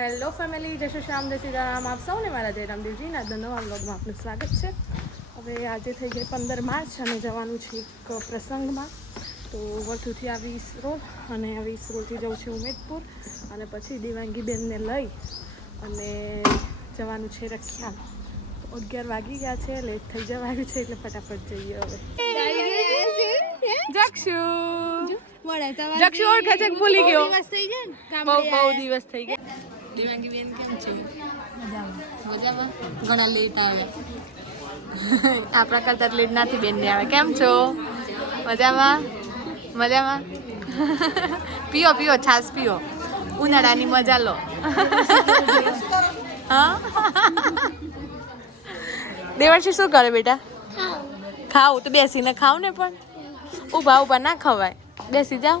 Hello family, જય શ્રી શ્યામ, જય શ્રી રામ. આપ સૌને મારા જયરામ દેવજીના નવા વ્લોગમાં આપનું સ્વાગત છે. હવે આજે થઈ ગઈ 15 માર્ચ અને જવાનું છે એક પ્રસંગમાં. તો વર્થુથી આવી ઈસરોલ અને આવી ઈસરોલથી જવું છે ઉમેદપુર અને પછી દેવાંગીબેનને લઈ અને જવાનું છે રખિયાલ. 11 વાગી ગયા છે, લેટ થઈ જવાનું છે એટલે ફટાફટ જઈએ હવે. જક્ષુ ઓળખે છે, ભૂલી ગયો. બહુ દિવસ થઈ ગયા. દેવાંગી બેન કેમ છે? મજામાં. ઘણા લેટ આવે. આપણા કરતા લેટ નથી બેન ને આવે. કેમ છો? મજામાં. પીઓ પીઓ, છાસ પીઓ, ઉનાળાની મજા લો. હા. દેવાંશી શું કરે બેટા? ખાવ તો બેસીને ખાવ ને, પણ ઊભા ના ખવાય. બેસી જાઓ,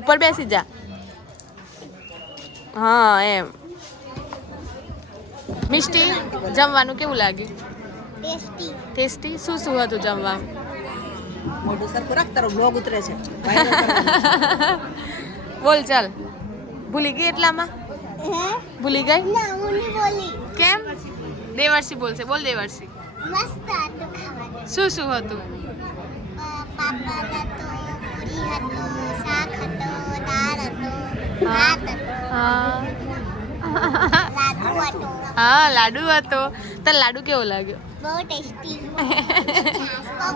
ઉપર બેસી જા. હા એમ. મિષ્ટી, જમવાનું કેવું લાગ્યું? ટેસ્ટી. શું હતું જમવાનું? મોઢું સરખું રાખ, તારો બ્લોગ ઉતરે છે. બોલ ચાલ. ભૂલી ગઈ એટલામાં? ભૂલી ગઈ? કેમ? દેવર્ષી બોલશે. બોલ દેવર્ષી. શું હતું? હા, લાડુ હતો. તાર લાડુ કેવો લાગ્યો? બહુ ટેસ્ટી.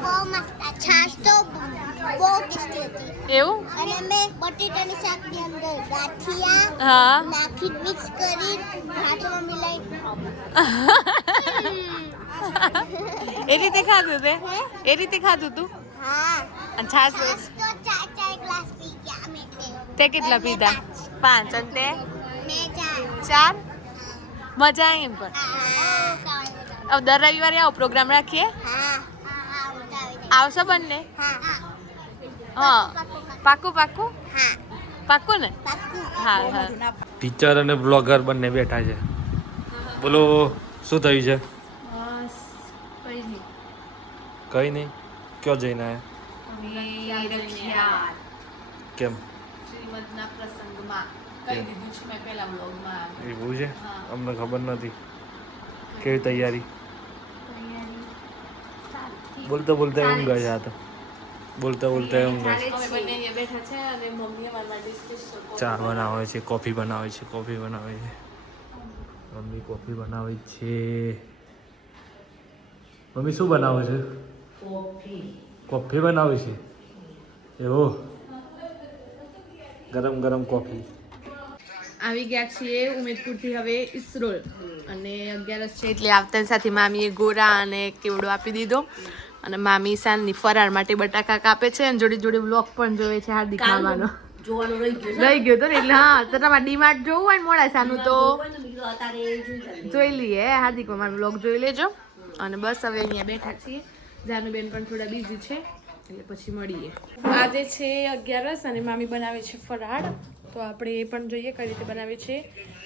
બહુ મસ્ત. છાશ તો બહુ ટેસ્ટી હતી. એવું? અને મેં બટેટાની શાકની અંદર ગાંઠિયા હા નાખી મિક્સ કરી ભાતમાં મિલાઈ. એ રીતે ખાધું તે? એ રીતે ખાધું તું? હા. અને છાશ છાશ તો ચાર ગ્લાસ પી ગયા અમે. તે કેટલા પીધા? 5. અને તે? મેં 4. 4? મજા આવી એમ. પણ હવે દર રવિવારે આવો પ્રોગ્રામ રાખીએ. આવશો બંને? હા. પાક્કું ને? હા. ટીચર અને બ્લોગર બંને બેઠા છે. બોલો, શું થયું છે? બસ કઈ નહીં. કઈ નહીં. ક્યાં જઈને આયા? કેમ? શ્રીમદના પ્રસંગમાં કહી દીધું છે મેં પહેલા વ્લોગમાં. એવું છે? અમને ખબર નથી. કેવી તૈયારી? બોલતા ઊંઘ છે. આ તો બોલતા ઊંઘ છે. અમે બંને અહીંયા બેઠા છે અને મમ્મી અમારા માટે સ્પેશિયલ ચા બનાવે છે, કોફી બનાવે છે. મમ્મી કોફી બનાવે છે. મમ્મી શું બનાવે છે? કોફી બનાવે છે. એવું? ગરમ કોફી. આવી ગયા છીએ ઉમેદપુરથી હવે ઈસરોલ અને 11 છે એટલે આવતા સાથે મામીએ ગોરા અને કેવડો આપી દીધો અને મામી સાંજની ફરાળ માટે બટાકા કાપે છે અને જોડે વ્લોગ પણ જોવે છે. હાર્દિક મામાનો રહી ગયો તો ને એટલે હા, તો તમારે ડીમાર્ટ જોવું હોય ને મોડાસાનું તો જોઈ લઈએ. હાર્દિક મામાનો વ્લોગ જોઈ લેજો. અને બસ હવે અહીંયા બેઠા છીએ. જાનુબેન પણ થોડા બિઝી છે એટલે પછી મળીએ. આજે છે 11 અને મામી બનાવે છે ફરાળ, તો આપણે એ પણ જોઈએ કઈ રીતે બનાવે છે.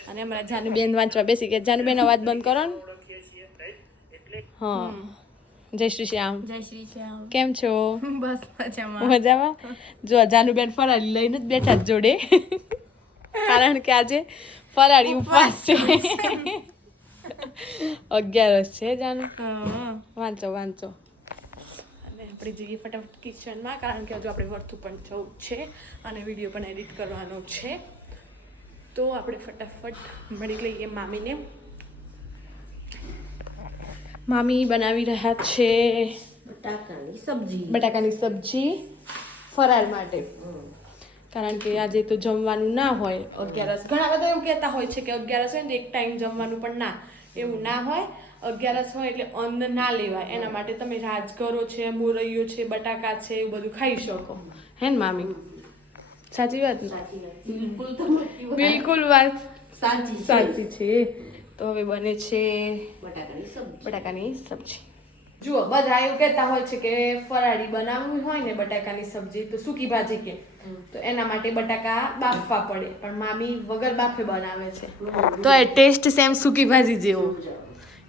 અને અમારા જાનુબેન વાંચવા બેસી ગયા. જાનુબેન અવાજ બંધ કરો ને. હા. જય શ્રી શ્યામ. કેમ છો? બસ મજામાં. જો જાનુબેન ફરાળી લઈને જ બેઠા જોડે, કારણ કે આજે ફરાળી ઉપવાસ છે. 11 છે જાનુ. વાંચો. અને આપણે જઈએ ફટાફટ કિચનમાં, કારણ કે હજુ આપણે વર્થું પણ જવું છે અને વિડીયો પણ એડિટ કરવાનો છે. તો આપણે ફટાફટ મળી લઈએ મામીને. મામી બનાવી રહ્યા છે બટાકાની સબ્જી ફરાળ માટે, કારણ કે આજે તો જમવાનું ના હોય 11. ઘણા બધા એવું કહેતા હોય છે કે 11 હોય ને એક ટાઈમ જમવાનું પણ ના, એવું ના હોય. 11 હોય એટલે અન્ન ના લેવાય. એના માટે તમે રાજગરો છે, મોરૈયો છે, બટાકા છે, એવું બધું ખાઈ શકો. હે ને મામી? સાચી વાત ને? બિલકુલ વાત સાચી છે. તો હવે બને છે બટાકાની સબ્જી. જુઓ, બધા એવું કહેતા હોય છે કે ફરાળી બનાવવું હોય ને બટાકાની સબ્જી તો સૂકી ભાજી કે, તો એના માટે બટાકા બાફવા પડે, પણ મામી વગર બાફે બનાવે છે તો એ ટેસ્ટ સેમ સૂકી ભાજી જેવો.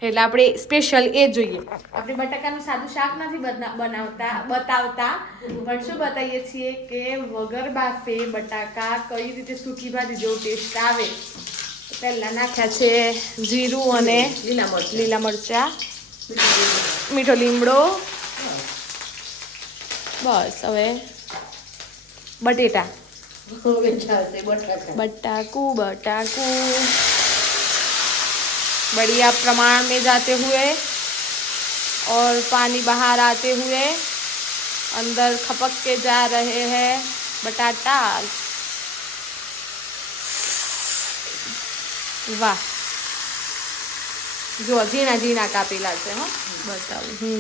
એટલે આપણે સ્પેશિયલ એ જોઈએ. આપણે બટાકાનું સાદું શાક નથી બતાવતા, પણ શું બતાવીએ છીએ કે વગર બાફે બટાકા કઈ રીતે સૂકી ભાજી જેવો ટેસ્ટ આવે પહેલા નાખ્યા છે જીરું અને લીલા મરચા, મીઠો લીમડો. બસ હવે બટેટા, बटाकू बढ़िया प्रमाण में जाते हुए और पानी बाहर आते हुए अंदर खपक के जा रहे हैं बटाटा. वाह, जो झीणा झीणा कापेલા છે. હો બતાવું.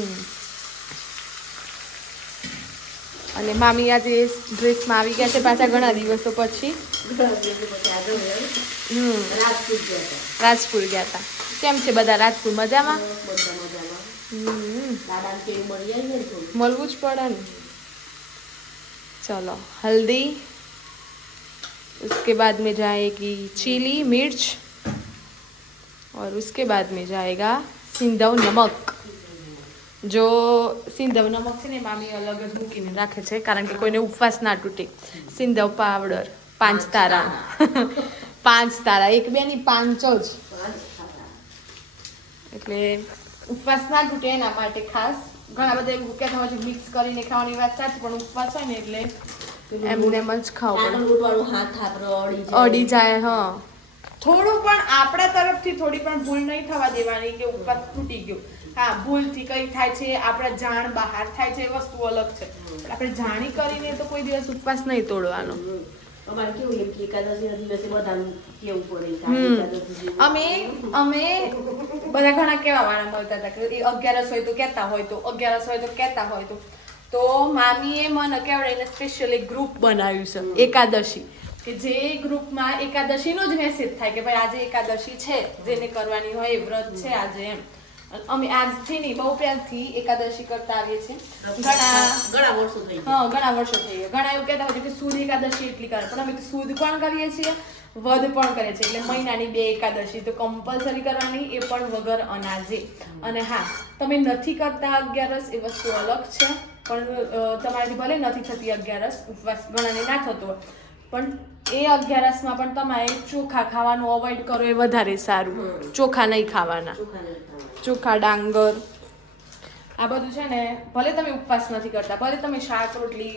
અને મામી આજે ડ્રેસમાં આવી ગયા છે પાછા ઘણા દિવસો પછી. રાજપુર ગયા હતા. કેમ છે બધા રાજપુર? મજામાં? મળવું જ પડે ને. चलो हल्दी, उसके बाद में जाएगी चीली मिर्च और उसके बाद में जाएगा सिंधव नमक. जो સિંધવ નમક છે ને મામી અલગ જ મૂકીને રાખે છે કારણ કે કોઈને ઉપવાસ ના તૂટે. સિંધવ પાવડર 5 તારા 5 તારા, એક બે ની 5 જ, એટલે ઉપવાસ ના તૂટે એના માટે ખાસ. ઘણા બધા એવું કહેતા હોય છે મિક્સ કરીને ખાવાની વાત સાચી, પણ ઉપવાસ હોય ને એટલે એમને એમ જ ખાવું પડે. અડી જાય. હા, થોડું પણ આપણા તરફથી થોડી પણ ભૂલ નહીં થવા દેવાની કે ઉપવાસ તૂટી ગયો. હા, ભૂલથી કઈ થાય છે, આપણા જાણ બહાર થાય છે, એ વસ્તુ અલગ છે. પણ આપણે જાણી કરીને તો કોઈ દિવસ ઉપવાસ નહીં તોડવાનો. અમારે કેવું એમ કે એકાદશીના દિવસે બધાનું કેવું પડે. અમે બધા ઘણા કેવા વાળા મળતા હતા કે 11 હોય તો કહેતા હોય તો 11 હોય તો કહેતા હોય તો મામીએ મને કેવડાવીને સ્પેશિયલ એક ગ્રુપ બનાવ્યું છે એકાદશી, કે જે ગ્રુપમાં એકાદશીનો જ મેસેજ થાય કે ભાઈ આજે એકાદશી છે, જેને કરવાની હોય એ વ્રત છે આજે એમ. અમે આજથી નહીં, બહુ પહેલાથી એકાદશી કરતા આવીએ છીએ. ઘણા વર્ષો થઈ ગયા. ઘણા એવું કહેતા હોય છે કે સુદ એકાદશી એટલી કરે, પણ અમે તો સુદ પણ કરીએ છીએ, વધ પણ કરીએ છીએ. એટલે મહિનાની 2 એકાદશી તો કમ્પલસરી કરવાની, એ પણ વગર અનાજે. અને હા, તમે નથી કરતા 11 એ વસ્તુ અલગ છે, પણ તમારાથી ભલે નથી થતી 11 ઉપવાસ, ઘણાને ના થતો હોય, પણ એ 11માં પણ તમારે ચોખા ખાવાનું અવોઇડ કરો એ વધારે સારું. ચોખા નહીં ખાવાના, ચોખા ડાંગર આ બધું છે ને, ભલે તમે ઉપવાસ નથી કરતા, ભલે તમે શાક રોટલી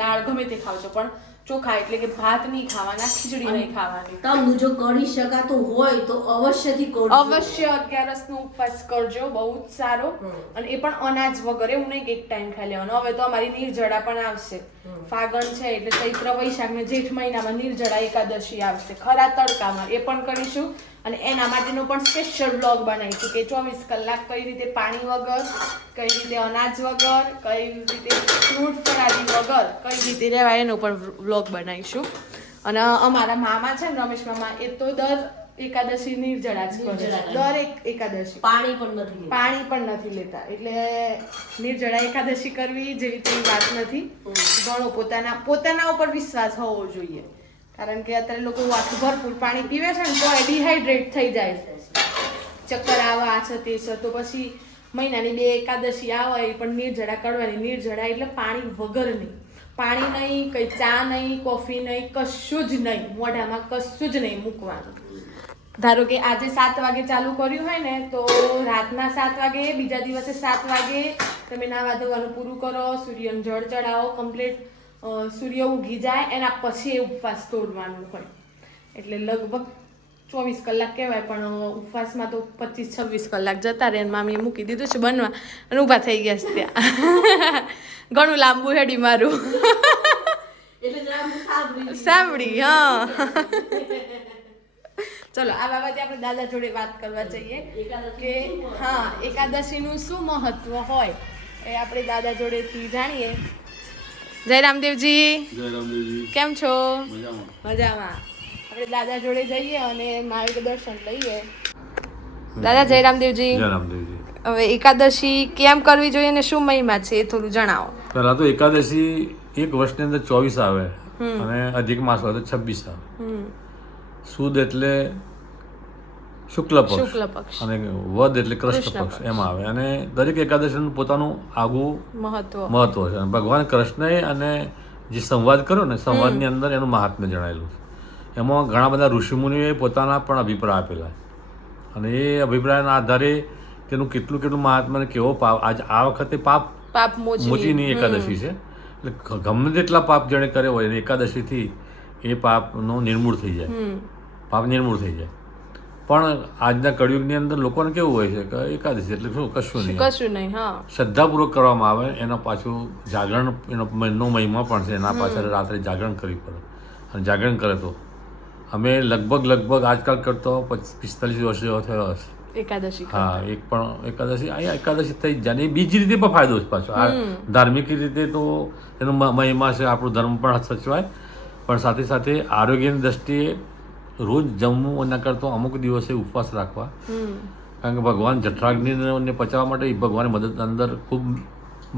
દાળ ગમે તે ખાવ છો, પણ ચોખા એટલે કે ભાત નહીં ખાવાના, ખીચડી નહીં ખાવાની. તમને જો કરી શકાતું હોય તો અવશ્યથી કરજો. અવશ્ય 11 નો ઉપવાસ કરજો, બહુ જ સારો. અને એ પણ અનાજ વગર, એવું નહીં કે એક ટાઈમ ખાઈ લેવાનો. હવે તો અમારી નિર્જળા પણ આવશે. ફાગણ છે એટલે ચૈત્ર વૈશાખ ને જેઠ મહિનામાં નિર્જળા એકાદશી આવશે, ખરા તડકામાં. એ પણ કરીશું અને એના માટેનો પણ સ્પેશિયલ વ્લોગ બનાવીશું કે 24 કલાક કઈ રીતે પાણી વગર, કઈ રીતે અનાજ વગર, કઈ રીતે ફ્રૂટ ફળાદી વગર કઈ રીતે રહેવાય એનો પણ વ્લોગ બનાવીશું. અને અમારા મામા છે ને રમેશ મામા, એ તો દર એકાદશી નિર્જળા જ કરે, દરેક એકાદશી પાણી પણ નથી લેતા. એટલે નિર્જળા એકાદશી કરવી જેવી તેવી વાત નથી. ઘણો પોતાના ઉપર વિશ્વાસ હોવો જોઈએ, કારણ કે અત્યારે લોકો આટલું ભરપૂર પાણી પીવે છે ને તો ડિહાઈડ્રેટ થઈ જાય છે, ચક્કર આવે, આ છે તે છે. તો પછી મહિનાની 2 એકાદશી આવે પણ નિર્જળા કરવાની. નિર્જળા એટલે પાણી વગર નહીં, પાણી નહીં, કઈ ચા નહીં, કોફી નહીં, કશું જ નહીં, મોઢામાં કશું જ નહીં મૂકવાનું. ધારો કે આજે 7 વાગે ચાલુ કર્યું હોય ને, તો રાતના 7 વાગે, બીજા દિવસે 7 વાગે તમે નાવા ધોવાનું પૂરું કરો, સૂર્યને જળ ચડાવો, કમ્પ્લીટ સૂર્ય ઉગી જાય એના પછી ઉપવાસ તોડવાનું હોય. એટલે લગભગ 24 કલાક કહેવાય, પણ ઉપવાસમાં તો 25-26 કલાક જતા રહે. મામીએ મૂકી દીધું છે બનવા અને ઊભા થઈ ગયા છે ત્યાં. ઘણું લાંબુ હેડી મારું સાંભળી. હા, ચલો આ બાબતે આપણે દાદા જોડે વાત કરવા જઈએ કે હા, એકાદશીનું શું મહત્વ હોય એ આપણે દાદા જોડેથી જાણીએ. જય રામદેવજી. કેમ છો? મજામાં. આપણે દાદા જોડે જઈએ અને માર્ગદર્શન લઈએ. દાદા જય રામદેવજી. હવે એકાદશી કેમ કરવી જોઈએ અને શું મહિમા છે એ થોડું જણાવો. પહેલા તો એકાદશી એક વર્ષની અંદર 24 આવે અને અધિક માસ હોય તો 26 આવે. સુદ એટલે શુક્લ પક્ષ અને વદ એટલે કૃષ્ણ પક્ષ એમાં આવે. અને દરેક એકાદશીનું પોતાનું આગવું મહત્વ છે. ભગવાન કૃષ્ણએ અને જે સંવાદ કર્યો ને, સંવાદની અંદર એનું મહાત્મ્ય જણાયેલું છે. એમાં ઘણા બધા ઋષિમુનિઓએ પોતાના પણ અભિપ્રાય આપેલા અને એ અભિપ્રાયના આધારે તેનું કેટલું કેટલું મહાત્માને કેવો પાપ આ વખતે પાપ મોચીની એકાદશી છે એટલે ગમે તેટલા પાપ જેણે કર્યો હોય એને એકાદશીથી એ પાપનો નિર્મૂળ થઈ જાય, પાપ નિર્મૂળ થઈ જાય. પણ આજના કળિયુગની અંદર લોકોને કેવું હોય છે કે એકાદશી એટલે શું, કશું નહીં. શ્રદ્ધાપૂર્વક કરવામાં આવે, એનો પાછું જાગરણ, એનો મહિમા પણ છે, એના પાછળ રાત્રે જાગરણ કરવી પડે અને જાગરણ કરે તો અમે લગભગ આજકાલ કરતો 45 વર્ષ જેવો થયો હશે એકાદશી. હા, એક પણ એકાદશી અહીંયા એકાદશી થઈ જ જાય ને. બીજી રીતે પણ ફાયદો છે પાછો. આ ધાર્મિક રીતે તો એનો મહિમા છે, આપણું ધર્મ પણ સચવાય, પણ સાથે સાથે આરોગ્યની દ્રષ્ટિએ રોજ જમવું એના કરતો અમુક દિવસે ઉપવાસ રાખવા. કારણ કે ભગવાન જઠરાગ્નિને પચાવવા માટે ભગવાને મદદ અંદર ખૂબ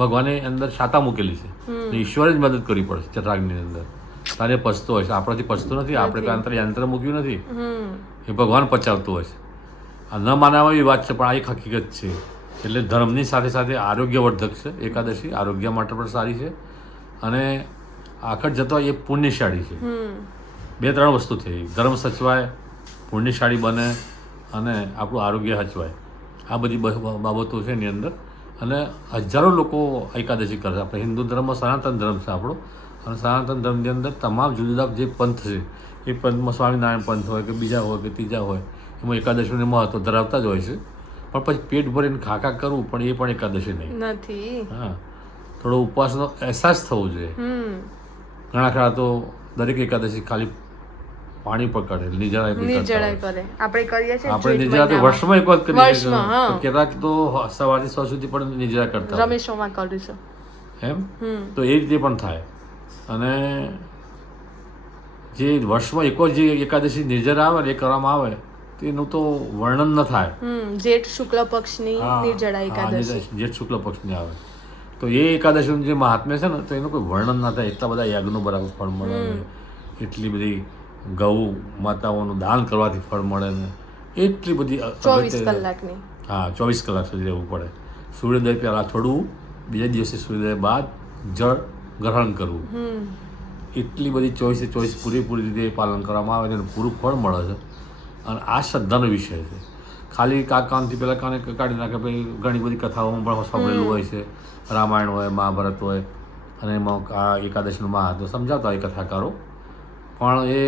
ભગવાને અંદર શાતા મૂકેલી છે, ઈશ્વરે જ મદદ કરવી પડશે જઠરાગ્નિની અંદર. તારે પચતો હોય છે, આપણાથી પચતું નથી, આપણે કોઈ અંતર યંત્ર મૂક્યું નથી, એ ભગવાન પચાવતું હોય છે. આ ન માનવા એવી વાત છે, પણ આ એક હકીકત છે. એટલે ધર્મની સાથે સાથે આરોગ્યવર્ધક છે એકાદશી, આરોગ્ય માટે પણ સારી છે અને આખર જતો એ પુણ્યશાળી છે. 2-3 વસ્તુ થઈ, ધર્મ સચવાય, પુણ્યશાળી બને અને આપણું આરોગ્ય સચવાય. આ બધી બાબતો છે એની અંદર અને હજારો લોકો એકાદશી કરે છે. આપણે હિન્દુ ધર્મ સનાતન ધર્મ છે આપણો, અને સનાતન ધર્મની અંદર તમામ જુદા જુદા જે પંથ છે એ પંથમાં સ્વામિનારાયણ પંથ હોય કે બીજા હોય કે ત્રીજા હોય, એમાં એકાદશીનું મહત્વ ધરાવતા જ હોય છે. પણ પછી પેટ ભરીને ખાખા કરવું પણ એ પણ એકાદશી નહીં. હા, થોડો ઉપવાસનો અહેસાસ થવો જોઈએ. ઘણા ખરા તો દરેક એકાદશી ખાલી પાણી પકડે, નિર્જળા કરે. આપણે નિર્જળા તો વર્ષમાં એક વખત કરીએ છીએ, કેટલાક તો સવારથી 6 સુધી પણ નિર્જળા કરતા રમેશોમાં કરીશું એમ. તો એ રીતે પણ થાય. અને જે વર્ષમાં એક જ જે એકાદશી નિર્જળા આવે ને એ કરવામાં આવે તેનું તો વર્ણન ન થાય. જેઠ શુક્લ પક્ષની નિર્જળા એકાદશી, જેઠ શુક્લ પક્ષની આવે તો એ એકાદશીનું જે મહાત્મ્ય છે ને તો એનું કોઈ વર્ણન ના થાય. એટલા બધા યજ્ઞો બરાબર ફળ મળે ને, એટલી બધી ગૌ માતાઓનું દાન કરવાથી ફળ મળે ને, એટલી બધી 24 કલાકની. હા, 24 કલાક સુધી રહેવું પડે. સૂર્યોદય પહેલાં છોડવું, બીજા દિવસે સૂર્યોદય બાદ જળ ગ્રહણ કરવું. એટલી બધી 24/24 પૂરેપૂરી રીતે પાલન કરવામાં આવે છે, પૂરું ફળ મળે છે. અને આ શ્રદ્ધાનો વિષય છે. ખાલી કાનથી પહેલાં કાને કાઢી નાખે. ભાઈ ઘણી બધી કથાઓમાં પણ સાંભળેલું હોય છે, રામાયણ હોય, મહાભારત હોય, અને એમાં આ એકાદશીનું મહાત્મ્ય સમજાવતા હોય કથાકારો, પણ એ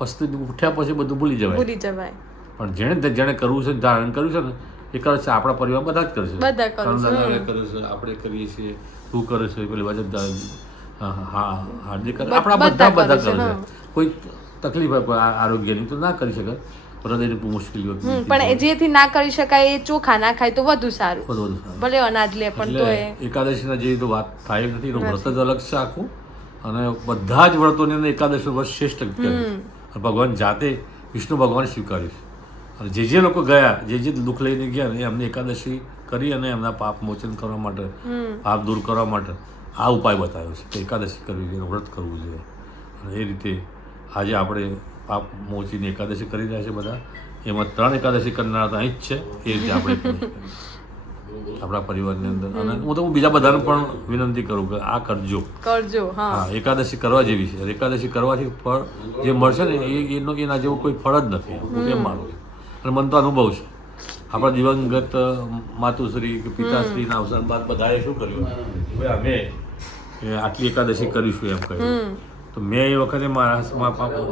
વસ્તુ ઉઠ્યા પછી બધું ભૂલી જવાય. પણ જેણે કરવું છે, ધારણ કર્યું છે ને એ કરે છે. આપણા પરિવાર બધા જ કરે છે, કરે છે, આપણે કરીએ છીએ, તું કરે છે, પેલી બાજુ હાર્દિક કરે, આપણા બધા કરે છે. કોઈ તકલીફ હોય આરોગ્યની તો ના કરી શકે, હૃદયની મુશ્કેલી હોય, પણ જેથી ના કરી શકાય એ ચોખા ના ખાય તો વધુ સારું. ભલે અનાજ લે પણ તો એકાદશીના જેવી તો વાત થાય નથી. એનું વ્રત જ અલગ છે આખું, અને બધા જ વ્રતોની અંદર એકાદશી વ્રત શ્રેષ્ઠ કહેવાય. ભગવાન જાતે વિષ્ણુ ભગવાન સ્વીકાર્યું છે. અને જે લોકો ગયા, જે દુઃખ લઈને ગયા ને એમને એકાદશી કરી અને એમના પાપ મોચન કરવા માટે, પાપ દૂર કરવા માટે આ ઉપાય બતાવ્યો છે કે એકાદશી કરવી જોઈએ, વ્રત કરવું જોઈએ. અને એ રીતે આજે આપણે પાપ મોચીની એકાદશી કરી રહ્યા છે બધા. એમાં 3 એકાદશી કરનારા તો અહીં જ છે. એ રીતે આપણે આપણા પરિવારની અંદર. અને હું તો બીજા બધાને પણ વિનંતી કરું કે આ કરજો. હા, એકાદશી કરવા જેવી છે. એકાદશી કરવાથી ફળ જે મળશે ને એના જેવું કોઈ ફળ જ નથી, હું એમ માનું છું. અને મને તો અનુભવ છે. આપણા દિવંગત માતુશ્રી કે પિતાશ્રીના અવસાન બાદ બધાએ શું કર્યું, ભાઈ અમે આટલી એકાદશી કરીશું એમ કહ્યું. તો મેં એ વખતે મારા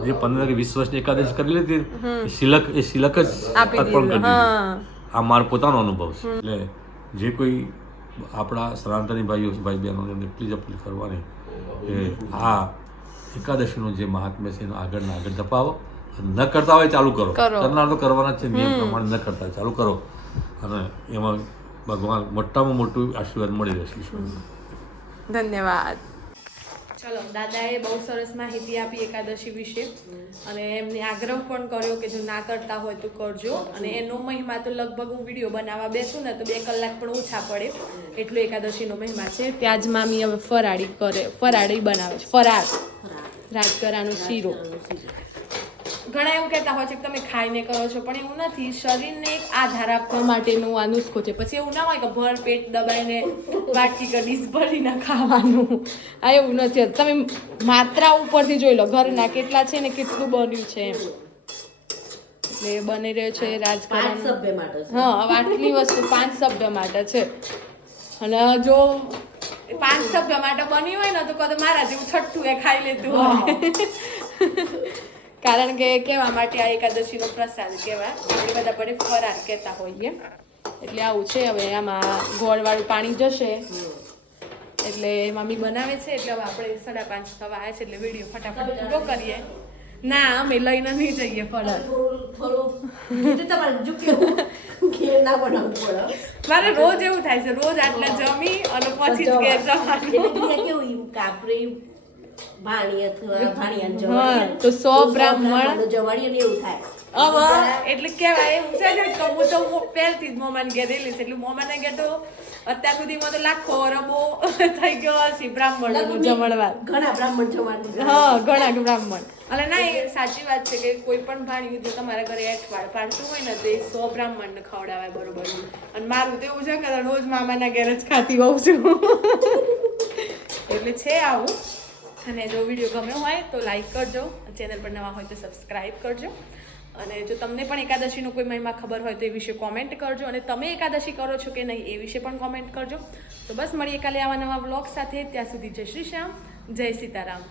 જે 15 કે 20 વર્ષની એકાદશી કરી લીધી, એ શિલક જ અર્પણ કરી દીધું. આ મારો પોતાનો અનુભવ છે. એટલે જે કોઈ આપણા સનાતની ભાઈ બહેનોને એટલી જ અપીલ કરવાની કે આ એકાદશીનું જે મહાત્મ્ય છે એનો આગળ ધપાવો. ન કરતા હોય ચાલુ કરો, કરનાર તો કરવાના જ છે, નિયમ પ્રમાણે ન કરતા ચાલુ કરો, અને એમાં ભગવાન મોટામાં મોટું આશીર્વાદ મળી રહેશે. ધન્યવાદ. ચલો, દાદાએ બહુ સરસ માહિતી આપી એકાદશી વિશે, અને એમને આગ્રહ પણ કર્યો કે જો ના કરતા હોય તો કરજો. અને એનો મહિમા તો લગભગ હું વિડીયો બનાવવા બેસું ને તો 2 કલાક પણ ઓછા પડે એટલો એકાદશીનો મહિમા છે. ત્યાં જ મામી હવે ફરાળી બનાવે છે. ફરાળ રાજગરાનો શીરો ઘણા એવું કહેતા હોય છે કે તમે ખાઈને કરો છો, પણ એવું નથી. શરીરને એક આધાર આપવા માટેનું આ નુસ્ખો છે. પછી એવું ના હોય કે ભર પેટ દબાઈને વાટકી કે ડીશ ભરીને ખાવાનું. આ એવું નથી. તમે માત્રા ઉપરથી જોઈ લો ઘરના કેટલા છે ને કેટલું બન્યું છે એમ. એટલે બની રહ્યો છે 5 રાજકારણ. સભ્ય માટે છે. હા, હવે આટલી વસ્તુ 5 સભ્ય માટે છે. અને જો 5 સભ્ય માટે બની હોય ને તો કદાચ મારા જેવું છઠ્ઠું એ ખાઈ લેતું હોય. કારણ કે કહેવા માટે આ એકાદશીનો પ્રસાદ કહેવાય. આપણે બધા પડે ફરાર કહેતા હોઈએ. એટલે આવું છે. હવે આમાં ગોળવાળું પાણી જશે એટલે મમ્મી બનાવે છે. એટલે હવે આપણે 5:30 થવા આવ્યા છે એટલે વિડીયો ફટાફટ પૂરો કરીએ. ના, અમે લઈને નહીં જઈએ ફરાર. થોડું તમારે ઝૂક્યું ઘેર ના બનાવવું પડે. મારે રોજ એવું થાય છે. રોજ આટલા જમી અને પછી જ ઘેર જવાનું. એટલે બીજા કેવું કાપરી ભાણી અથવા ભાણિયાને હા, જમાડીએ તો 100 બ્રાહ્મણ જમાડીએ ને એવું થાય. હવે એટલે કેવાય એવું છે ને કે હું તો પહેલથી જ મોમાન ઘેર રહેલી છે. એટલે મોમાના ઘેર તો અત્યાર સુધીમાં તો લાખો અરબો થઈ ગયો હશે બ્રાહ્મણોનું જમણવાર. ઘણા બ્રાહ્મણ જમાડી. હા, ઘણા બ્રાહ્મણ. અને ના, એ સાચી વાત છે કે કોઈ પણ ભાણિયું જો તમારા ઘરે અઠવાડ પાડતું હોય ને તો એ 100 બ્રાહ્મણને ખવડાવાય બરોબર. અને મારું તો એવું છે કે રોજ મામાના ઘેર જ ખાતી હોઉં છું. એટલે છે આવું. અને જો વિડીયો ગમ્યો હોય તો લાઈક કરજો, ચેનલ પર નવા હોય તો સબસ્ક્રાઈબ કરજો. અને જો તમને પણ એકાદશીનો કોઈ મહિમા ખબર હોય તો એ વિશે કોમેન્ટ કરજો. અને તમે એકાદશી કરો છો કે નહીં એ વિશે પણ કોમેન્ટ કરજો. તો બસ મળીએ કાલે આવા નવા વ્લોગ સાથે. ત્યાં સુધી જય શ્રી શ્યામ, જય સીતારામ.